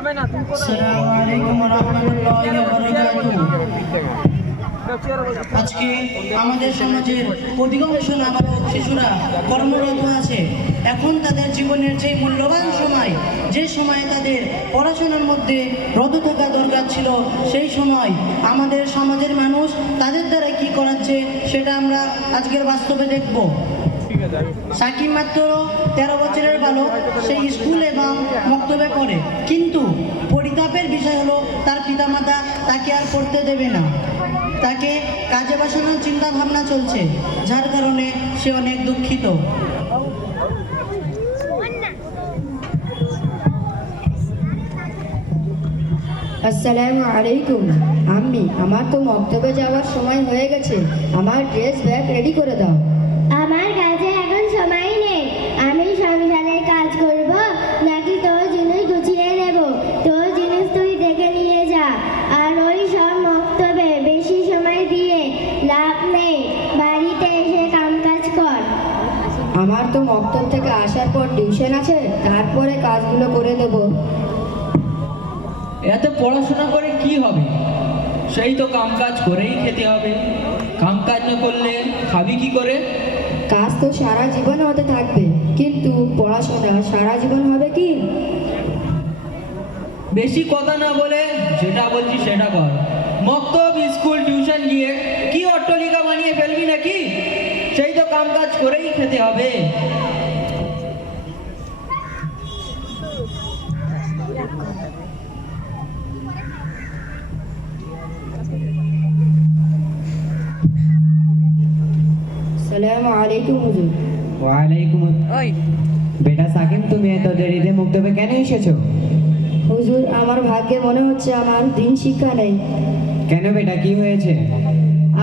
আসসালামু আলাইকুম ওয়া রাহমাতুল্লাহি ওয়া বারাকাতুহু। আজকে আমাদের সমাজের অধিকাংশ নাবালক শিশুরা কর্মরত আছে। এখন তাদের জীবনের যে মূল্যবান সময়, যে সময় তাদের পড়াশোনার মধ্যে রত থাকা দরকার ছিল, সেই সময় আমাদের সমাজের মানুষ তাদের দ্বারা কি করাচ্ছে সেটা আমরা আজকের বাস্তবে দেখব। সাকিব মাত্র 13 বছরের বালক, সেই স্কুল এবং মক্তবে পড়ে, কিন্তু পরিতাপের বিষয় হলো তার পিতামাতা তাকে আর পড়তে দেবে না, তাকে কাজে বসানোর চিন্তা ভাবনা চলছে, যার কারণে সে অনেক দুঃখিত। আসসালামু আলাইকুম। আম্মি, আমার তো মক্তবে যাওয়ার সময় হয়ে গেছে, আমার ড্রেস ব্যাগ রেডি করে দাও। আমার কাছে এখন সময় নেই। আমি সংসারের কাজ করব নাকি তোর জিনিস গুছিয়ে নেব? তোর জিনিস তুই দেখে নিয়ে যা। আর ওই সব মক্তবে বেশি সময় দিয়ে লাভ নেই, বাড়িতে এসে কাজ কর। আমার তো মক্তব থেকে আসার পর টিউশন আছে, তারপরে কাজগুলো করে দেব। এত পড়াশোনা করে কি হবে? সেই তো কাজ করেই খেতে হবে। কাজ না করলে খাবি কি করে? কাজ তো সারা জীবন হতে থাকবে, কিন্তু পড়াশোনা সারা জীবন হবে কি? বেশি কথা না বলে যেটা বলছি সেটা কর। মক্তব, স্কুল, টিউশন গিয়ে কি অট্টালিকা বানিয়ে ফেলবি নাকি? সেই তো কাজ করেই খেতে হবে। আসসালামু আলাইকুম হুজুর। ওয়ালাইকুম। বেটা সাকিব, তুমি এত দেরিতে মুক্তবে কেন এসেছো? হুজুর, আমার ভাগ্যে মনে হচ্ছে আমার দিন শিক্ষা নেই। কেন বেটা, কি হয়েছে?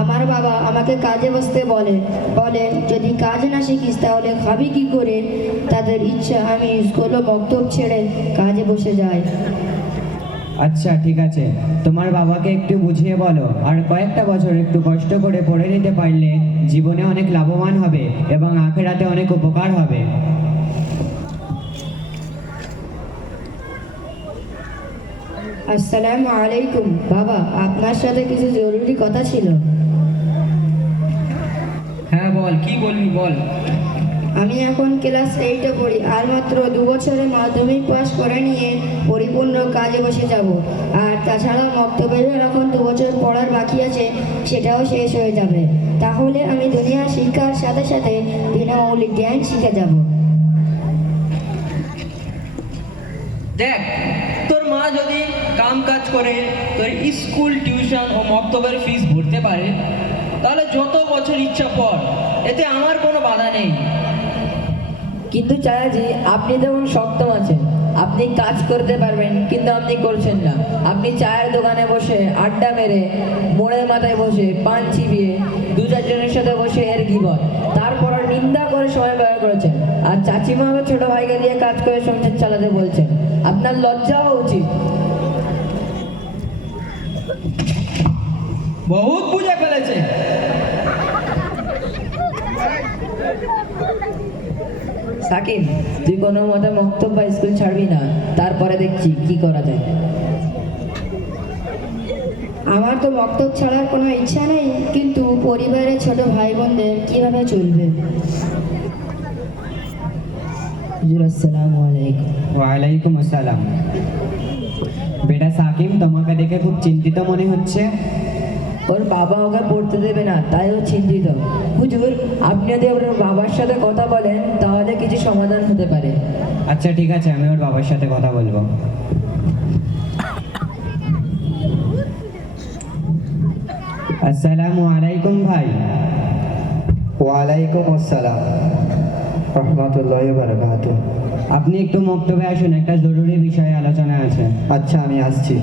আমার বাবা আমাকে কাজে বসতে বলে, যদি কাজ না শিখিস তাহলে খাবি কি করে? তাদের ইচ্ছা আমি স্কুল ও মক্তব ছেড়ে কাজে বসে যাই। আচ্ছা ঠিক আছে, তোমার বাবাকে একটু বুঝিয়ে বলো, আর কয়েকটা বছর একটু কষ্ট করে পড়ে নিতে পারলে জীবনে অনেক লাভবান হবে এবং আখেরাতে অনেক উপকার হবে। আসসালামু আলাইকুম। বাবা, আপনার সাথে কিছু জরুরি কথা ছিল। হ্যাঁ বল, কি বলবি বল। আমি এখন ক্লাস 8-এ পড়ি, আর মাত্র 2 বছরে মাধ্যমিক পাস করে নিয়ে পরিপূর্ণ কাজে বসে যাব। আর তাছাড়া মক্তবেরও এখন 2 বছর পড়ার বাকি আছে, সেটাও শেষ হয়ে যাবে। তাহলে আমি দুনিয়ার শিক্ষার সাথে সাথে বিনামূল্যে জ্ঞান শিখে যাব। দেখ, তোর মা যদি কাজ করে তোর স্কুল, টিউশন ও মক্তবের ফিস ভরতে পারে, তাহলে যত বছর ইচ্ছা পড়, এতে আমার কোনো বাধা নেই। কিন্তু চাচাজি, আপনি তখন সক্ষম আছেন, আপনি কাজ করতে পারবেন, কিন্তু আপনি করছেন না। আপনি চায়ের দোকানে বসে আড্ডা মেরে, মোড়ের মাথায় বসে পান চিবিয়ে 2-4 জনের সাথে বসে এর গিবত, তারপর নিন্দা করে সময় ব্যয় করেছেন। আর চাচিমা আমার ছোট ভাইকে দিয়ে কাজ করে সংসার চালাতে বলছেন। আপনার লজ্জা হওয়া উচিত। বহুত বুঝে ফেলেছে। সাকিব, তুই কোনো মতে মক্তব বা স্কুল ছাড়বি না, তারপরে দেখছি কি করা যায়। আমার তো মক্তব ছাড়ার কোনো ইচ্ছা নেই, কিন্তু পরিবারের ছোট ভাই বোনদের কিভাবে চলবে? হুজুর, আসসালামু আলাইকুম। ওয়ালাইকুম আসসালাম। বেটা সাকিব, তোমাকে দেখে খুব চিন্তিত মনে হচ্ছে। ওর বাবা ওকে পড়তে দেবে না, তাই ও চিন্তিত। হুজুর, আপনি যদি ওর বাবার সাথে কথা বলেন তাহলে কিছু সমাধান হতে পারে। আচ্ছা ঠিক আছে, আমি ওর বাবার সাথে কথা বলবো। আসসালামু আলাইকুম ভাই। ওয়ালাইকুম আসসালাম রহমতুল্লাহি ওয়া বারাকাতুহু। আপনি একটু মক্তবে আসুন, একটা জরুরি বিষয়ে আলোচনা আছে। আচ্ছা, আমি আসছি।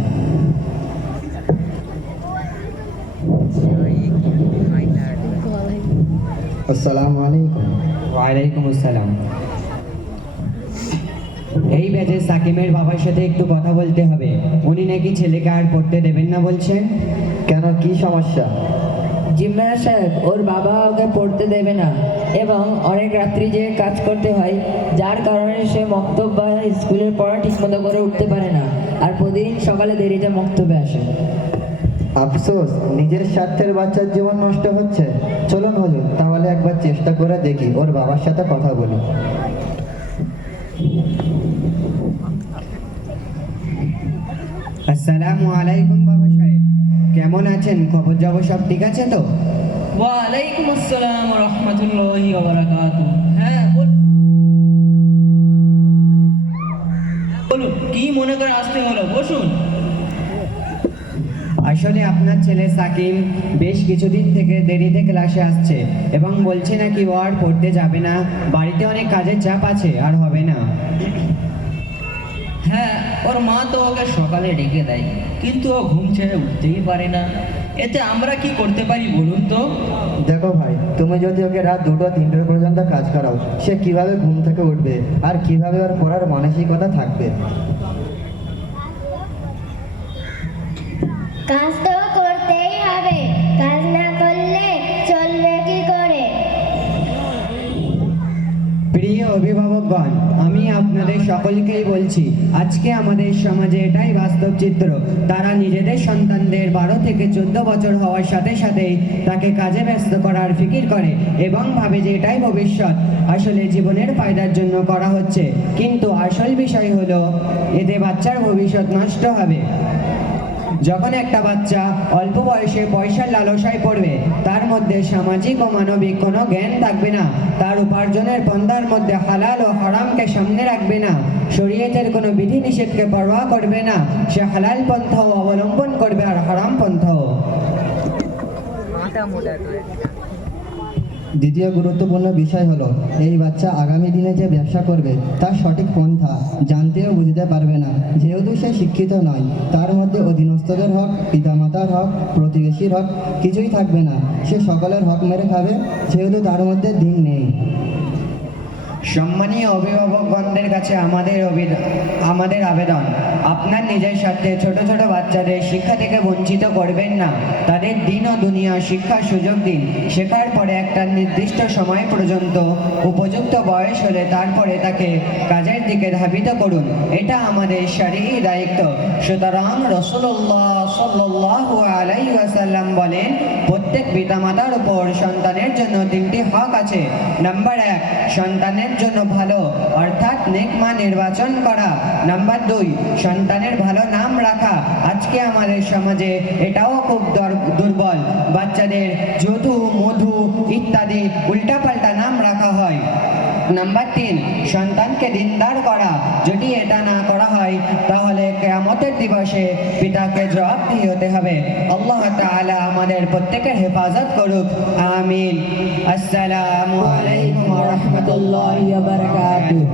আসসালামু আলাইকুম। ওয়ালাইকুম আসসালাম। এই ব্যাচে সাকিমের বাবার সাথে একটু কথা বলতে হবে। উনি নাকি ছেলেকে আর পড়তে দেবেন না বলছেন। কেন, কি সমস্যা? জিম্মাদার সাহেব ওর বাবা ওকে পড়তে দেবে না এবং অনেক রাত্রি যে কাজ করতে হয়, যার কারণে সে মক্তব বা স্কুলের পড়া ঠিকমতো করে উঠতে পারে না আর প্রতিদিন সকালে দেরিতে মক্তবে আসে। আফসোস, নিজের স্বার্থের বাচ্চার জীবন নষ্ট হচ্ছে। চলুন হুজুর, তাহলে একবার চেষ্টা করে দেখি, ওর বাবার সাথে কথা বলি। আসসালামু আলাইকুম বাবা সাহেব, কেমন আছেন? খবর জবর সব ঠিক আছে তো? ওয়ালাইকুম আসসালাম রহমতুল্লাহি ওয়া হ্যাঁ বলুন, কি মনে করে আসতে হলো? বসুন। আসলে আপনার ছেলে সাকিম বেশ কিছুদিন থেকে দেরিতে ক্লাসে আসছে এবং বলছে নাকি ও আর পড়তে যাবে না, বাড়িতে অনেক কাজের চাপ আছে, আর হবে না। হ্যাঁ, ওর মা তো ওকে সকালে ডেকে দেয়, কিন্তু ও ঘুম ছেড়ে উঠতেই পারে না। এতে আমরা কি করতে পারি বলুন তো? দেখো ভাই, তুমি যদি ওকে রাত 2-3 পর্যন্ত কাজ করাও, সে কিভাবে ঘুম থেকে উঠবে আর কিভাবে ওর পড়ার মানসিকতা থাকবে? কাজ তো করতেই হবে, কাজ না করলে চলবে কি করে? প্রিয় অভিভাবকগণ, আমি আপনাদের সকলকেই বলছি, আজকে আমাদের সমাজে এটাই বাস্তব চিত্র। তারা নিজেদের সন্তানদের 12 থেকে 14 বছর হওয়ার সাথে সাথেই তাকে কাজে ব্যস্ত করার ফিকির করে এবং ভাবে যে এটাই ভবিষ্যৎ। আসলে জীবনের ফায়দার জন্য করা হচ্ছে, কিন্তু আসল বিষয় হলো এতে বাচ্চার ভবিষ্যৎ নষ্ট হবে। যখন একটা বাচ্চা অল্প বয়সে পয়সার লালসায় পড়বে, তার মধ্যে সামাজিক ও মানবিক কোনো জ্ঞান থাকবে না, তার উপার্জনের পন্থার মধ্যে হালাল ও হারামকে সামনে রাখবে না, শরীয়তের কোনো বিধিনিষেধকে পরোয়া করবে না, সে হালাল পন্থাও অবলম্বন করবে আর হারাম পন্থাও। দ্বিতীয় গুরুত্বপূর্ণ বিষয় হলো, এই বাচ্চা আগামী দিনে যে ব্যবসা করবে তার সঠিক পন্থা জানতেও বুঝতে পারবে না। যেহেতু সে শিক্ষিত নয়, তার মধ্যে অধীনস্থদের হক, পিতামাতার হক, প্রতিবেশীর হক কিছুই থাকবে না। সে সকলের হক মেরে খাবে, যেহেতু তার মধ্যে দিন নেই। সম্মানীয় অভিভাবকগণদের কাছে আমাদের আবেদন, আপনার নিজের স্বার্থে ছোট ছোট বাচ্চাদের শিক্ষা থেকে বঞ্চিত করবেন না। তাদের দিন ও দুনিয়া শিক্ষার সুযোগ দিন। শেখার পরে একটা নির্দিষ্ট সময় পর্যন্ত উপযুক্ত বয়স হলে তারপরে তাকে কাজের দিকে ধাবিত করুন। এটা আমাদের শারীরিক দায়িত্ব। সুতরাং রাসূলুল্লাহ সাল্লাল্লাহু আলাইহি ওয়াসাল্লাম বলেন, প্রত্যেক পিতামাতার উপর সন্তানের জন্য 3টি হক আছে। নাম্বার 1, সন্তানের জন্য ভালো অর্থাৎ নেক মা নির্বাচন করা। নাম্বার 2, সন্তানের ভালো নাম রাখা। আজকে আমাদের সমাজে এটাও খুব দুর্বল, বাচ্চাদের যদু, মধু ইত্যাদি উল্টাপাল্টা নাম রাখা হয়। নাম্বার 3, সন্তানকে দিনদার করা। যদি এটা না করা হয় তাহলে কিয়ামতের দিবসে পিতাকে জবাবদিহি হতে হবে। আল্লাহ তাআলা আমাদের প্রত্যেকের হেফাজত করুক, আমিন। আসসালামু আলাইকুম ওয়া রাহমাতুল্লাহি ওয়া বারাকাতুহু।